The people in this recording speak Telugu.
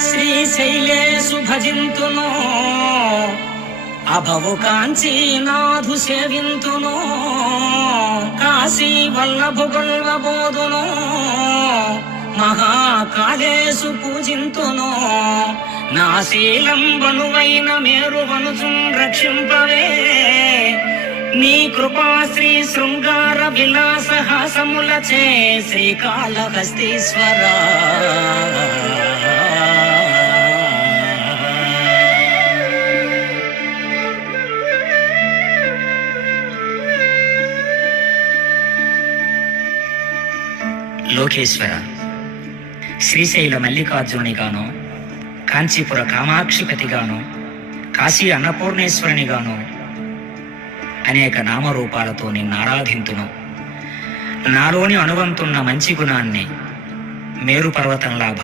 శ్రీశైలేషు భజింతును అభవు కాంచీనాథు సేవింతును కాశీ వల్లభు గొల్వబోదును మహాకాళేశు పూజింతును నా శీలంబనువైన మేరువనుచున్ రక్షింపవే నీ కృపా శ్రీ శృంగార విలాస హాసములచే శ్రీకాళహస్తీశ్వర లోకేశ్వర శ్రీశైల మల్లికార్జునునిగాను కాంచీపుర కామాక్షిపతిగాను కాశీ అన్నపూర్ణేశ్వరునిగాను అనేక నామరూపాలతో నిన్నారాధింతును. నాలోని అనువంతున్న మంచి గుణాన్ని మేరు పర్వతంలా